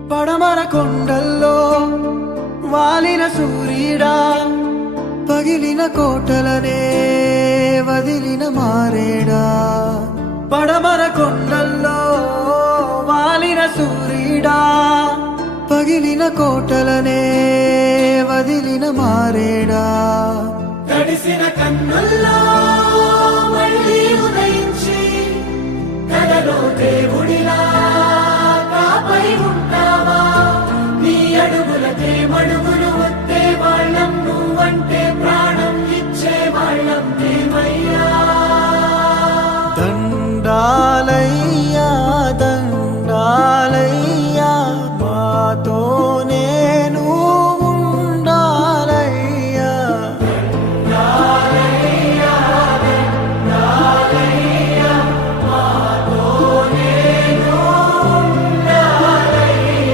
పడమర కొండల్లో వాలిన సూర్యుడా, పగిలిన కోటలనే వదిలిన మారేడా. పడమర కొండల్లో వాలిన సూర్యుడా, పగిలిన కోటలనే వదిలిన మారేడా. తడిసిన కన్నుల్లో మళ్ళీ ఉదయించి కలలో దేవుడిలా కాపరి